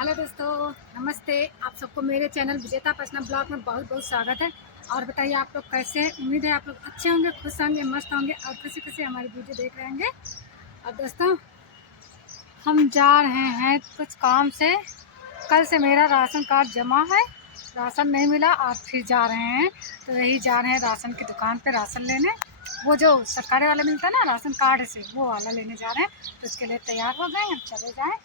Hello दोस्तों, नमस्ते। आप सबको मेरे चैनल विजेता पर्सनल ब्लॉग में बहुत बहुत स्वागत है। और बताइए आप लोग कैसे हैं? उम्मीद है आप लोग अच्छे होंगे, खुश होंगे, मस्त होंगे और खुशी खुशी हमारी वीडियो देख रहे होंगे। और दोस्तों, हम जा रहे हैं कुछ काम से। कल से मेरा राशन कार्ड जमा है, राशन नहीं मिला और फिर जा रहे हैं। तो यही जा रहे हैं राशन की दुकान पे राशन लेने। वो जो सरकारी वाला मिलता है ना राशन कार्ड से, वो वाला लेने जा रहे हैं। तो उसके लिए तैयार हो गए, हम चले जाएँ।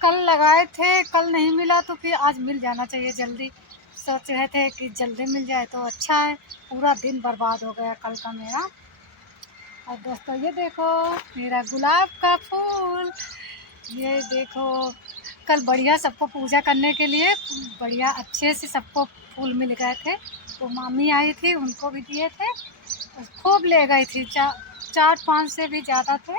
कल लगाए थे, कल नहीं मिला तो फिर आज मिल जाना चाहिए जल्दी। सोच रहे थे कि जल्दी मिल जाए तो अच्छा है। पूरा दिन बर्बाद हो गया कल का मेरा। और दोस्तों ये देखो मेरा गुलाब का फूल, ये देखो। कल बढ़िया सबको पूजा करने के लिए बढ़िया अच्छे से सबको फूल मिल गए थे। तो मामी आई थी, उनको भी दिए थे। खूब ले गई थी, चार पाँच से भी ज़्यादा थे।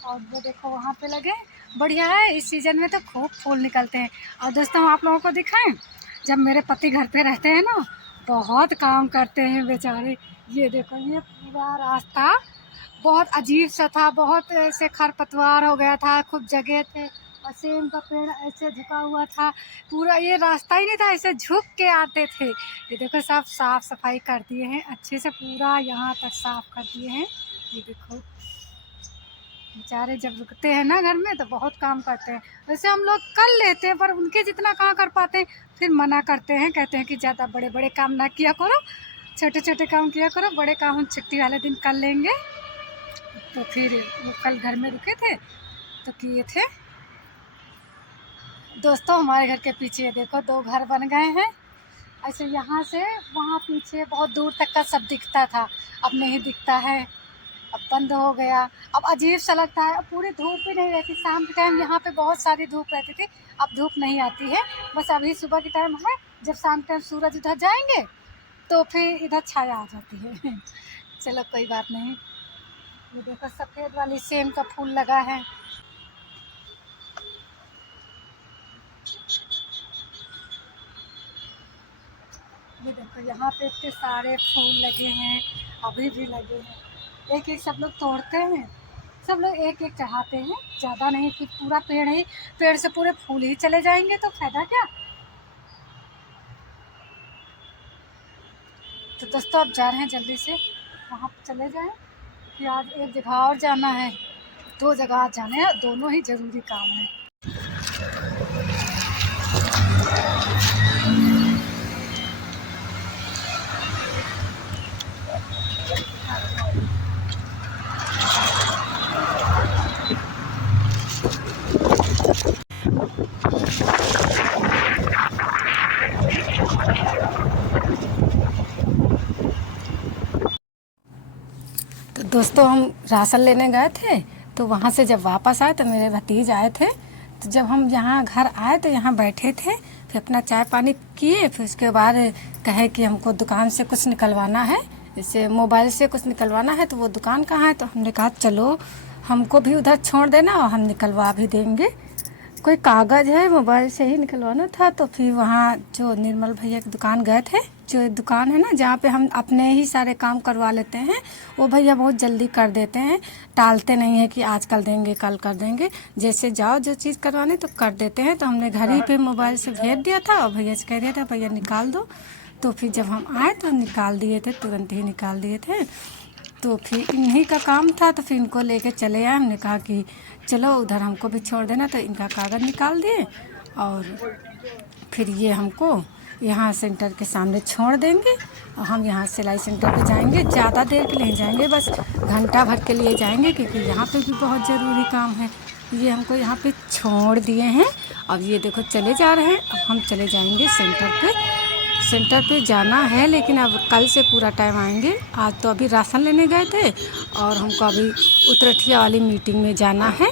और वो देखो वहाँ पे लगे, बढ़िया है। इस सीज़न में तो खूब फूल निकलते हैं। और दोस्तों आप लोगों को दिखाएं, जब मेरे पति घर पे रहते हैं ना, बहुत काम करते हैं बेचारे। ये देखो ये पूरा रास्ता बहुत अजीब सा था, बहुत ऐसे खरपतवार हो गया था, खूब जगह थे और सेम का पेड़ ऐसे झुका हुआ था। पूरा ये रास्ता ही नहीं था, ऐसे झुक के आते थे। ये देखो सब साफ सफाई कर दिए हैं अच्छे से, पूरा यहाँ तक साफ कर दिए हैं। ये देखो बेचारे जब रुकते हैं ना घर में तो बहुत काम करते हैं। वैसे हम लोग कर लेते हैं पर उनके जितना कहाँ कर पाते हैं। फिर मना करते हैं, कहते हैं कि ज़्यादा बड़े बड़े काम ना किया करो, छोटे छोटे काम किया करो, बड़े काम हम छुट्टी वाले दिन कर लेंगे। तो फिर वो कल घर में रुके थे तो किए थे। दोस्तों हमारे घर के पीछे देखो दो घर बन गए हैं। ऐसे यहाँ से वहाँ पीछे बहुत दूर तक का सब दिखता था, अब नहीं दिखता है, अब बंद हो गया। अब अजीब सा लगता है, अब पूरी धूप भी नहीं रहती। शाम के टाइम यहाँ पे बहुत सारी धूप रहती थी, अब धूप नहीं आती है। बस अभी सुबह के टाइम है, जब शाम के टाइम सूरज उधर जाएंगे तो फिर इधर छाया आ जाती है। चलो कोई बात नहीं। ये देखो सफ़ेद वाली सेम का फूल लगा है। ये देखो यहाँ पे इतने सारे फूल लगे हैं, अभी भी लगे हैं। एक एक सब लोग तोड़ते हैं, सब लोग एक एक चढ़ाते हैं, ज़्यादा नहीं कि पूरा पेड़ ही, पेड़ से पूरे फूल ही चले जाएंगे तो फायदा क्या। तो दोस्तों अब जा रहे हैं जल्दी से, वहाँ चले जाएं। फिर आज एक जगह और जाना है, दो जगह जाने हैं, दोनों ही ज़रूरी काम है। तो दोस्तों हम राशन लेने गए थे, तो वहाँ से जब वापस आए तो मेरे भतीज आए थे। तो जब हम यहाँ घर आए तो यहाँ बैठे थे, फिर अपना चाय पानी किए। फिर उसके बाद कहे कि हमको दुकान से कुछ निकलवाना है, जैसे मोबाइल से कुछ निकलवाना है। तो वो दुकान कहाँ है, तो हमने कहा चलो हमको भी उधर छोड़ देना और हम निकलवा भी देंगे। कोई कागज़ है, मोबाइल से ही निकलवाना था। तो फिर वहाँ जो निर्मल भैया की दुकान गए थे, जो दुकान है ना जहाँ पे हम अपने ही सारे काम करवा लेते हैं, वो भैया बहुत जल्दी कर देते हैं, टालते नहीं है कि आज कर देंगे कल कर देंगे। जैसे जाओ जो चीज़ करवाने तो कर देते हैं। तो हमने घर ही पे मोबाइल से भेज दिया था और भैया से कह दिया था भैया निकाल दो। तो फिर जब हम आए तो निकाल दिए थे, तुरंत ही निकाल दिए थे। तो फिर इन्हीं का काम था, तो फिर इनको लेके चले आए। हमने कहा कि चलो उधर हमको भी छोड़ देना। तो इनका कागज़ निकाल दिए और फिर ये हमको यहाँ सेंटर के सामने छोड़ देंगे और हम यहाँ सिलाई सेंटर पे जाएंगे। ज़्यादा देर के लिए जाएंगे, बस घंटा भर के लिए जाएंगे, क्योंकि यहाँ पे भी बहुत ज़रूरी काम है। ये हमको यहाँ पे छोड़ दिए हैं। अब ये देखो चले जा रहे हैं, अब हम चले जाएंगे सेंटर पे। सेंटर पे जाना है, लेकिन अब कल से पूरा टाइम आएंगे। आज तो अभी राशन लेने गए थे और हमको अभी उतरठिया वाली मीटिंग में जाना है।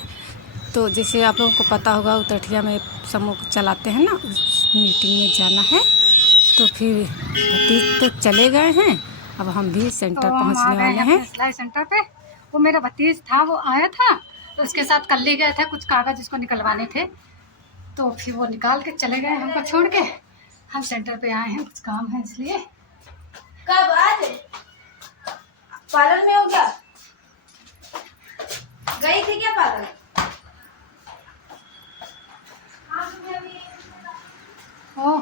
तो जैसे आप लोगों को पता होगा उतरठिया में समूह चलाते हैं ना, उस मीटिंग में जाना है। तो फिर भतीज तो चले गए हैं, अब हम भी सेंटर पहुंचने वाले हैं। सिलाई सेंटर पे वो मेरा भतीज था, वो आया था, तो उसके साथ कल ले गए थे, कुछ कागज़ उसको निकलवाने थे। तो फिर वो निकाल के चले गए हमको छोड़ के। हम सेंटर पे आए हैं, कुछ काम है इसलिए। कब आज पार्लर में हो क्या? गई थी क्या पार्लर?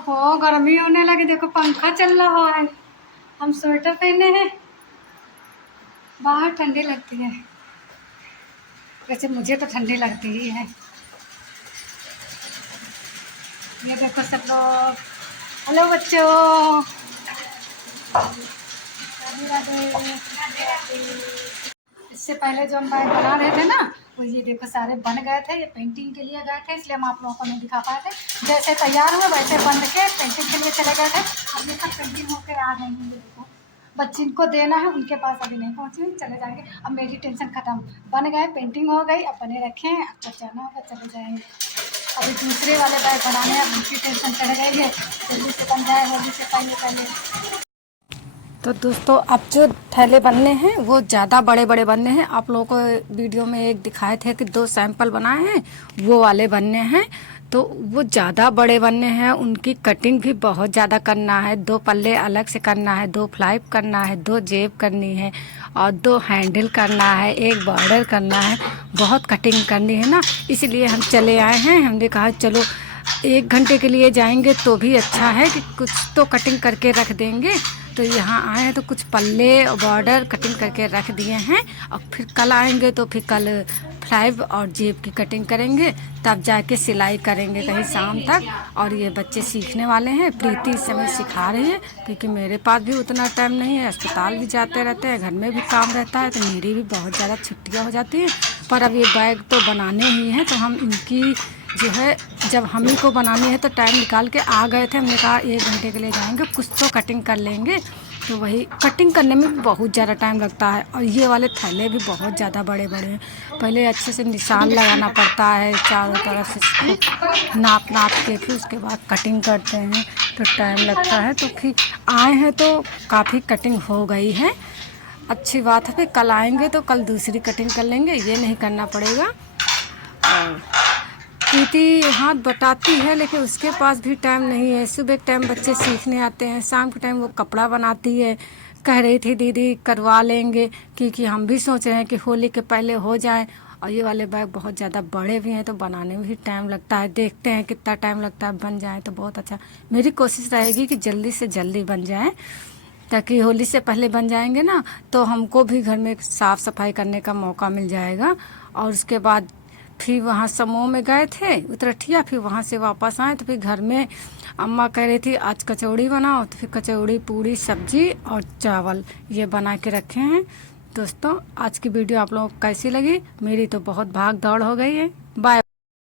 ओहो गर्मी होने लगी, देखो पंखा चल रहा है, हम स्वेटर पहने हैं, बाहर ठंडी लगती है। वैसे मुझे तो ठंडी लगती ही है। ये देखो सब लोग, हेलो बच्चों, इससे पहले जो हम बैग बना रहे थे ना, वो ये देखो सारे बन गए थे। ये पेंटिंग के लिए गए थे, इसलिए हम आप लोगों को नहीं दिखा पाए थे। जैसे तैयार हुए वैसे बन के पेंटिंग के लिए चले गए थे। अब ये सब पेंटिंग होकर आ गई हैं। ये देखो बच्ची को देना है, उनके पास अभी नहीं पहुँची, चले जाएंगे। अब मेरी टेंशन खत्म, बन गए, पेंटिंग हो गई, अब बने रखे हैं, अब जब जाना होगा चले जाएंगे। अभी दूसरे वाले बैग बनाने हैं, उनकी टेंशन चढ़ गई है, जल्दी से बन जाए, होली से पहले। तो दोस्तों अब जो थैले बनने हैं वो ज़्यादा बड़े बड़े बनने हैं। आप लोगों को वीडियो में एक दिखाए थे कि 2 सैंपल बनाए हैं, वो वाले बनने हैं। तो वो ज़्यादा बड़े बनने हैं, उनकी कटिंग भी बहुत ज़्यादा करना है। 2 पल्ले अलग से करना है, 2 फ्लाइप करना है, 2 जेब करनी है और 2 हैंडल करना है, 1 बॉर्डर करना है। बहुत कटिंग करनी है ना, इसलिए हम चले आए हैं। हमने कहा चलो 1 घंटे के लिए जाएंगे तो भी अच्छा है कि कुछ तो कटिंग करके रख देंगे। तो यहाँ आए हैं तो कुछ पल्ले और बॉर्डर कटिंग करके रख दिए हैं, और फिर कल आएंगे तो फिर कल फ्लाइव और जेब की कटिंग करेंगे, तब जाके सिलाई करेंगे कहीं शाम तक। और ये बच्चे सीखने वाले हैं, प्रीति इस समय सिखा रही है, क्योंकि मेरे पास भी उतना टाइम नहीं है, अस्पताल भी जाते रहते हैं, घर में भी काम रहता है, तो मेरी भी बहुत ज़्यादा छुट्टियाँ हो जाती हैं। पर अब ये बैग तो बनाने ही हैं, तो हम इनकी जो है जब हम ही को बनानी है तो टाइम निकाल के आ गए थे। हमने कहा 1 घंटे के लिए जाएंगे, कुछ तो कटिंग कर लेंगे। तो वही कटिंग करने में भी बहुत ज़्यादा टाइम लगता है। और ये वाले थैले भी बहुत ज़्यादा बड़े बड़े हैं, पहले अच्छे से निशान लगाना पड़ता है, चारों तरफ से नाप के फिर उसके बाद कटिंग करते हैं, तो टाइम लगता है। तो फिर आए हैं तो काफ़ी कटिंग हो गई है, अच्छी बात है। फिर कल आएंगे तो कल दूसरी कटिंग कर लेंगे, ये नहीं करना पड़ेगा। और प्रीति हाथ बटाती है, लेकिन उसके पास भी टाइम नहीं है। सुबह के टाइम बच्चे सीखने आते हैं, शाम के टाइम वो कपड़ा बनाती है। कह रही थी दीदी करवा लेंगे, क्योंकि हम भी सोच रहे हैं कि होली के पहले हो जाए। और ये वाले बैग बहुत ज़्यादा बड़े भी हैं, तो बनाने में भी टाइम लगता है। देखते हैं कितना टाइम लगता है, बन जाए तो बहुत अच्छा। मेरी कोशिश रहेगी कि जल्दी से जल्दी बन जाए, ताकि होली से पहले बन जाएंगे ना, तो हमको भी घर में साफ़ सफाई करने का मौका मिल जाएगा। और उसके बाद फिर वहाँ समूह में गए थे उतरठिया, फिर वहाँ से वापस आए तो फिर घर में अम्मा कह रही थी आज कचौड़ी बनाओ, तो फिर कचौड़ी, पूड़ी, सब्जी और चावल ये बना के रखे हैं। दोस्तों आज की वीडियो आप लोगों को कैसी लगी? मेरी तो बहुत भाग दौड़ हो गई है। बाय।